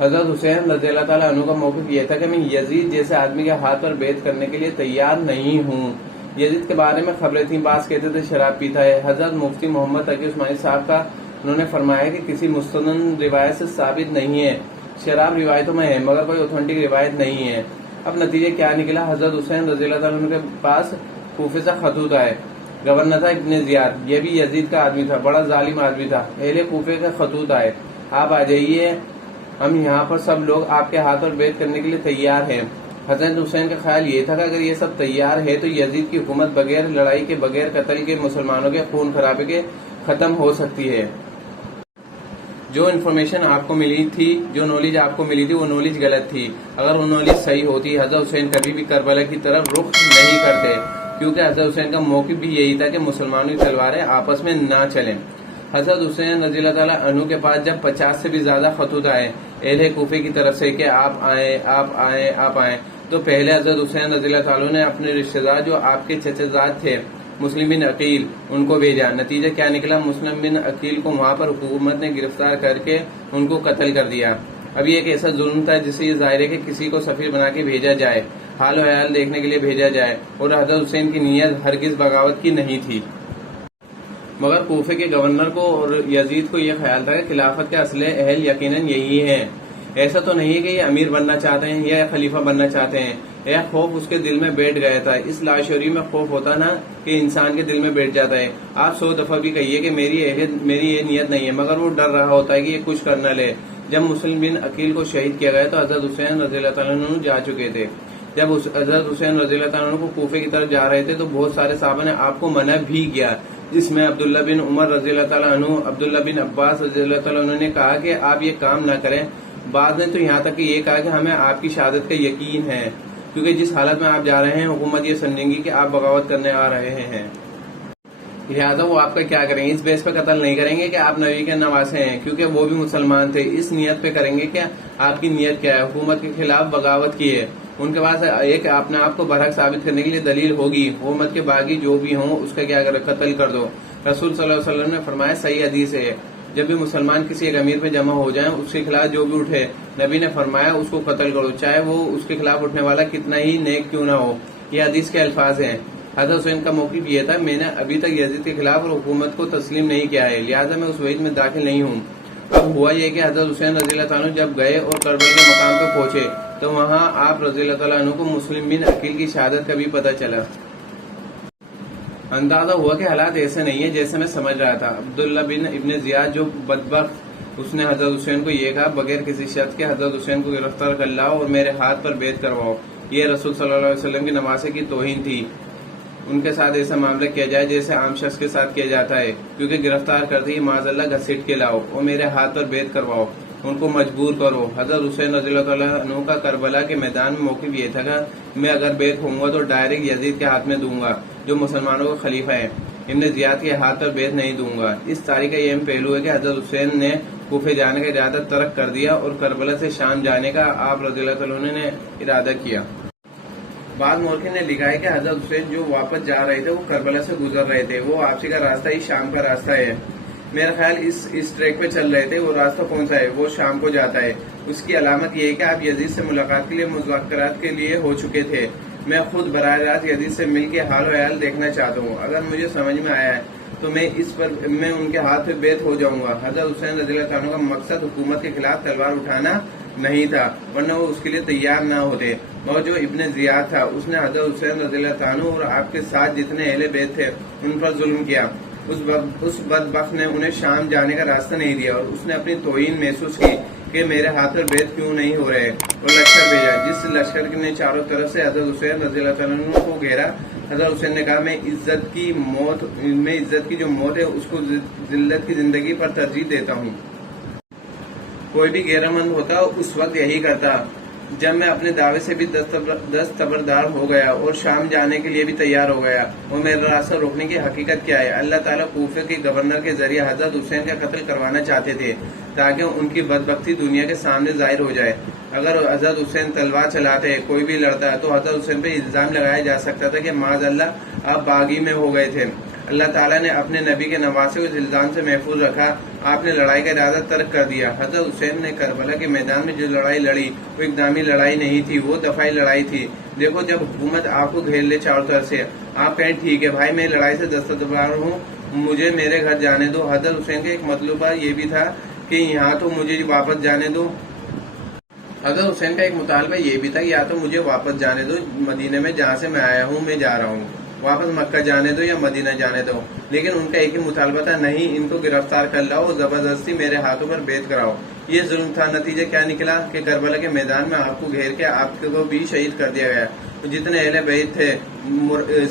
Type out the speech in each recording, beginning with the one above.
حضرت حسین رضی اللہ تعالیٰ عنہ کا موقف یہ تھا کہ میں یزید جیسے آدمی کے ہاتھ پر بیعت کرنے کے لیے تیار نہیں ہوں۔ یزید کے بارے میں خبریں تھیں، بعض کہتے تھے شراب پیتا ہے۔ حضرت مفتی محمد تقی عثمانی صاحب کا انہوں نے فرمایا کہ کسی مستند روایت سے ثابت نہیں ہے، شراب روایتوں میں ہے مگر کوئی اوتھینٹک روایت نہیں ہے۔ اب نتیجہ کیا نکلا؟ حضرت حسین رضی اللہ تعالیٰ عنہ کے پاس کوفے سے خطوط آئے۔ گورنر تھا ابن زیاد، یہ بھی یزید کا آدمی تھا، بڑا ظالم آدمی تھا۔ اہل کوفے کے خطوط آئے، آپ آ جائیے، ہم یہاں پر سب لوگ آپ کے ہاتھ پر بیعت کرنے کے لیے تیار ہیں۔ حضرت حسین کا خیال یہ تھا کہ اگر یہ سب تیار ہے تو یزید کی حکومت بغیر لڑائی کے، بغیر قتل کے، مسلمانوں کے خون خرابے کے ختم ہو سکتی ہے۔ جو انفارمیشن آپ کو ملی تھی، جو نالج آپ کو ملی تھی، وہ نالج غلط تھی۔ اگر وہ نالج صحیح ہوتی، حضرت حسین کبھی بھی کربلا کی طرف رخ نہیں کرتے، کیونکہ حضرت حسین کا موقف بھی یہی تھا کہ مسلمانوں کی تلواریں آپس میں نہ چلیں۔ حضرت حسین رضی اللہ تعالیٰ عنہ کے پاس جب 50 سے بھی زیادہ خطوط آئے اہل کوفے کی طرف سے کہ آپ آئیں، آپ آئیں، آپ آئیں، تو پہلے حضرت حسین رضی اللہ تعالیٰ نے اپنے رشتہ دار جو آپ کے چچا زاد تھے مسلم بن عقیل، ان کو بھیجا۔ نتیجہ کیا نکلا؟ مسلم بن عقیل کو وہاں پر حکومت نے گرفتار کر کے ان کو قتل کر دیا۔ اب یہ ایک ایسا ظلم تھا جسے یہ ظاہر ہے کہ کسی کو سفیر بنا کے بھیجا جائے، حال و حال دیکھنے کے لیے بھیجا جائے، اور حضرت حسین کی نیت ہرگز بغاوت کی نہیں تھی۔ مگر کوفے کے گورنر کو اور یزید کو یہ خیال تھا کہ خلافت کے اصل اہل یقیناً یہی ہیں۔ ایسا تو نہیں ہے کہ یہ امیر بننا چاہتے ہیں یا خلیفہ بننا چاہتے ہیں۔ یہ خوف اس کے دل میں بیٹھ گیا تھا۔ اس لاشعوری میں خوف ہوتا نا کہ انسان کے دل میں بیٹھ جاتا ہے۔ آپ 100 دفعہ بھی کہیے کہ میری یہ نیت نہیں ہے، مگر وہ ڈر رہا ہوتا ہے کہ یہ کچھ کر نہ لے۔ جب مسلم بن عقیل کو شہید کیا گیا تو حضرت حسین رضی اللہ تعالیٰ عنہ جا چکے تھے۔ جب حضرت حسین رضی اللہ تعالیٰ عنہ کو کوفے کی طرف جا رہے تھے تو بہت سارے صحابہ نے آپ کو منع بھی کیا، جس میں عبداللہ بن عمر رضی اللہ تعالیٰ عنہ، عبداللہ بن عباس رضی اللہ تعالیٰ عنہ نے کہا کہ آپ یہ کام نہ کریں۔ بعض نے تو یہاں تک کہ یہ کہا کہ ہمیں آپ کی شہادت کا یقین ہے، کیونکہ جس حالت میں آپ جا رہے ہیں حکومت یہ سمجھیں گی کہ آپ بغاوت کرنے آ رہے ہیں، لہٰذا وہ آپ کا کیا کریں گے؟ اس بیس پہ قتل نہیں کریں گے کہ آپ نبی کے نواسے ہیں، کیونکہ وہ بھی مسلمان تھے۔ اس نیت پہ کریں گے کہ آپ کی نیت کیا ہے، حکومت کے خلاف بغاوت کی ہے۔ ان کے پاس ایک اپنے آپ کو برحق ثابت کرنے کے لیے دلیل ہوگی، حکومت کے باغی جو بھی ہوں اس کا کیا کرے، قتل کر دو۔ رسول صلی اللہ علیہ وسلم نے فرمایا، صحیح حدیث ہے، جب بھی مسلمان کسی ایک امیر پہ جمع ہو جائیں اس کے خلاف جو بھی اٹھے، نبی نے فرمایا اس کو قتل کرو، چاہے وہ اس کے خلاف اٹھنے والا کتنا ہی نیک کیوں نہ ہو۔ یہ حدیث کے الفاظ ہیں۔ حضرت حسین کا موقف یہ تھا، میں نے ابھی تک یزید کے خلاف اور حکومت کو تسلیم نہیں کیا ہے، لہٰذا میں اس وعید میں داخل نہیں ہوں۔ اب ہوا یہ کہ حضرت حسین رضی اللہ تعالیٰ عنہ جب گئے اور کربلا کے مقام پہ پہنچے تو وہاں آپ رضی اللہ تعالیٰ عنہ کو مسلم بن عقیل کی شہادت کا بھی پتہ چلا۔ اندازہ ہوا کہ حالات ایسے نہیں ہیں جیسے میں سمجھ رہا تھا۔ عبداللہ بن ابن زیاد جو بدبخت، اس نے حضرت حسین کو یہ کہا، بغیر کسی شرط کے حضرت حسین کو گرفتار کر لاؤ اور میرے ہاتھ پر بیعت کرواؤ۔ یہ رسول صلی اللہ علیہ وسلم کی نواسے کی توہین تھی۔ ان کے ساتھ ایسا معاملہ کیا جائے جیسے عام شخص کے ساتھ کیا جاتا ہے، کیونکہ گرفتار کرتے ہی معاذ اللہ گھسیٹ کے لاؤ اور میرے ہاتھ پر بیعت کرواؤ، ان کو مجبور کرو۔ حضرت حسین رضی اللہ تعالیٰ عنہ کا کربلا کے میدان میں موقف یہ تھا کہ میں اگر بیعت ہوں گا تو ڈائریکٹ یزید کے ہاتھ میں دوں گا جو مسلمانوں کا خلیفہ ہے، ابن زیاد کے ہاتھ پر بیعت نہیں دوں گا۔ اس تاریخ کا یہ اہم پہلو ہے کہ حضرت حسین نے کوفے جانے کا ارادہ ترک کر دیا اور کربلا سے شام جانے کا آپ رضی اللہ تعالیٰ عنہ نے ارادہ کیا۔ بعض مورخین نے لکھا ہے کہ حضرت حسین جو واپس جا رہے تھے وہ کربلا سے گزر رہے تھے، وہ واپسی کا راستہ ہی شام کا راستہ ہے۔ میرا خیال اس ٹریک پہ چل رہے تھے، وہ راستہ کون سا ہے؟ وہ شام کو جاتا ہے۔ اس کی علامت یہ ہے کہ آپ یزید سے ملاقات کے لیے مذاکرات کے لیے ہو چکے تھے۔ میں خود براہ راست یزید سے مل کے حال و حال دیکھنا چاہتا ہوں، اگر مجھے سمجھ میں آیا ہے تو میں ان کے ہاتھ پہ بیعت ہو جاؤں گا۔ حضرت حسین رضی اللہ عنہ کا مقصد حکومت کے خلاف تلوار اٹھانا نہیں تھا، ورنہ وہ اس کے لیے تیار نہ ہوتے۔ اور جو ابن زیاد تھا اس نے حضرت حسین رضی اللہ عنہ اور آپ کے ساتھ جتنے اہل بیت تھے ان پر ظلم کیا۔ اس بدبخت نے انہیں شام جانے کا راستہ نہیں دیا اور اس نے اپنی توہین محسوس کی کہ میرے ہاتھ پر بیعت کیوں نہیں ہو رہے، اور لشکر بھیجا جس لشکر نے چاروں طرف سے حضرت حسین رضی اللہ عنہ کو گھیرا۔ حضرت حسین نے کہا، میں عزت کی جو موت ہے اس کو ذلت کی زندگی پر ترجیح دیتا ہوں۔ کوئی بھی غیرت مند ہوتا اس وقت یہی کرتا۔ جب میں اپنے دعوے سے بھی دستبردار ہو گیا اور شام جانے کے لیے بھی تیار ہو گیا، اور میرا راستہ روکنے کی حقیقت کیا ہے؟ اللہ تعالیٰ کوفے کے گورنر کے ذریعے حضرت حسین کا قتل کروانا چاہتے تھے تاکہ ان کی بدبختی دنیا کے سامنے ظاہر ہو جائے۔ اگر حضرت حسین تلوار چلاتے، کوئی بھی لڑتا تو حضرت حسین پہ الزام لگایا جا سکتا تھا کہ معاذ اللہ آپ باغی میں ہو گئے تھے۔ اللہ تعالیٰ نے اپنے نبی کے نواسے کو زلزال سے محفوظ رکھا. آپ نے لڑائی کا ارادہ ترک کر دیا. حضرت حسین نے کربلا کے میدان میں جو لڑائی لڑی وہ اقدامی لڑائی نہیں تھی، وہ دفاعی لڑائی تھی. دیکھو جب حکومت آپ کو گھیر لے چاروں طرف سے، آپ کہیں ٹھیک ہے بھائی میں لڑائی سے دستبردار ہوں، مجھے میرے گھر جانے دو. حضرت حسین کا ایک مطلبہ یہ بھی تھا کہ یہاں تو مجھے واپس جانے دو. حضرت حسین کا ایک مطالبہ یہ بھی تھا یا تو مجھے واپس جانے دو مدینے میں جہاں سے میں آیا ہوں، میں جا رہا ہوں، واپس مکہ جانے دو یا مدینہ جانے دو. لیکن ان کا ایک ہی مطالبہ تھا، نہیں ان کو گرفتار کر لاؤ، زبردستی میرے ہاتھوں پر بیعت کراؤ. یہ ظلم تھا. نتیجہ کیا نکلا کہ کربلا کے میدان میں آپ کو گھیر کے آپ کو بھی شہید کر دیا گیا. جتنے اہل بیت تھے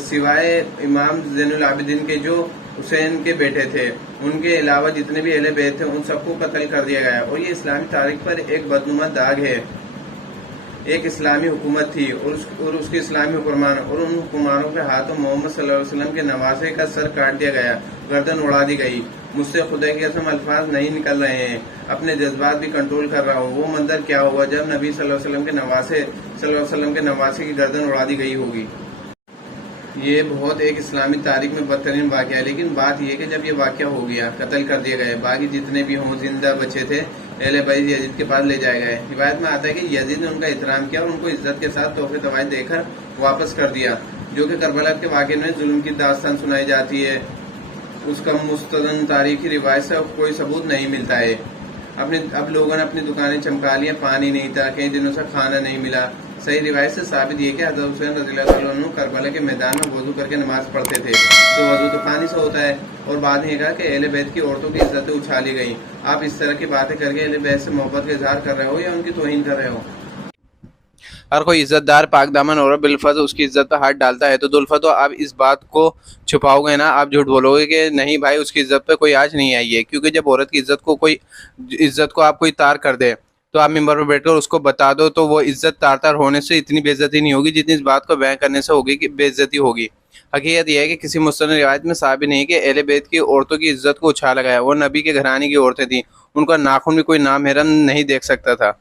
سوائے امام زین العابدین کے جو حسین کے بیٹے تھے، ان کے علاوہ جتنے بھی اہل بیت تھے ان سب کو قتل کر دیا گیا. اور یہ اسلامی تاریخ پر ایک بدنما داغ ہے. ایک اسلامی حکومت تھی اور اس کے اسلامی حکمران، اور ان حکمرانوں کے ہاتھوں محمد صلی اللہ علیہ وسلم کے نواسے کا سر کاٹ دیا گیا، گردن اڑا دی گئی. مجھ سے خدا کی قسم الفاظ نہیں نکل رہے ہیں، اپنے جذبات بھی کنٹرول کر رہا ہوں. وہ منظر کیا ہوگا جب نبی صلی اللہ علیہ وسلم کے نواسے کی گردن اڑا دی گئی ہوگی. یہ بہت ایک اسلامی تاریخ میں بدترین واقعہ ہے. لیکن بات یہ کہ جب یہ واقعہ ہو گیا، قتل کر دیے گئے، باقی جتنے بھی ہوں زندہ بچے تھے اہل بیت یزید کے پاس لے جائے گئے. روایت میں آتا ہے کہ یزید نے ان کا احترام کیا اور ان کو عزت کے ساتھ تحفے تحائف دے کر واپس کر دیا. جو کہ کربلا کے واقعے میں ظلم کی داستان سنائی جاتی ہے، اس کا مستند تاریخی روایت سے کوئی ثبوت نہیں ملتا ہے. اب لوگوں نے اپنی دکانیں چمکا لی، پانی نہیں تھا، کئی دنوں سے کھانا نہیں ملا. صحیح روایت سے ثابت یہ کہ حضرت حسین رضی اللہ تعالیٰ عنہ کربلا کے میدان میں وضو کر کے نماز پڑھتے تھے. تو وضو تو پانی سے ہوتا ہے. اور بعد میں یہ کہا کہ اہل بیت کی عورتوں کی عزتیں اچھالی گئیں. آپ اس طرح کی باتیں کر کے اہل بیت سے محبت کا اظہار کر رہے ہو یا ان کی توہین کر رہے ہو؟ ہر کوئی عزت دار پاک دامن عورت بالفرض اس کی عزت پہ ہاتھ ڈالتا ہے. تو دلفتو آپ اس بات کو چھپاؤ گے نا، آپ جھوٹ بولو گے کہ نہیں بھائی اس کی عزت پہ کوئی آج نہیں آئی ہے. کیونکہ جب عورت کی عزت کو آپ کوئی تار کر دے تو آپ ممبر پر بیٹھ کر اس کو بتا دو تو وہ عزت تار ہونے سے اتنی بے عزتی نہیں ہوگی جتنی اس بات کو بیان کرنے سے ہوگی کہ بے عزتی ہوگی. حقیقت یہ ہے کہ کسی مستند روایت میں ثابت نہیں کہ اہل بیت کی عورتوں کی عزت کو اچھالا گیا. وہ نبی کے گھرانے کی عورتیں تھیں، ان کا ناخن بھی کوئی نامحرم نہیں دیکھ سکتا تھا.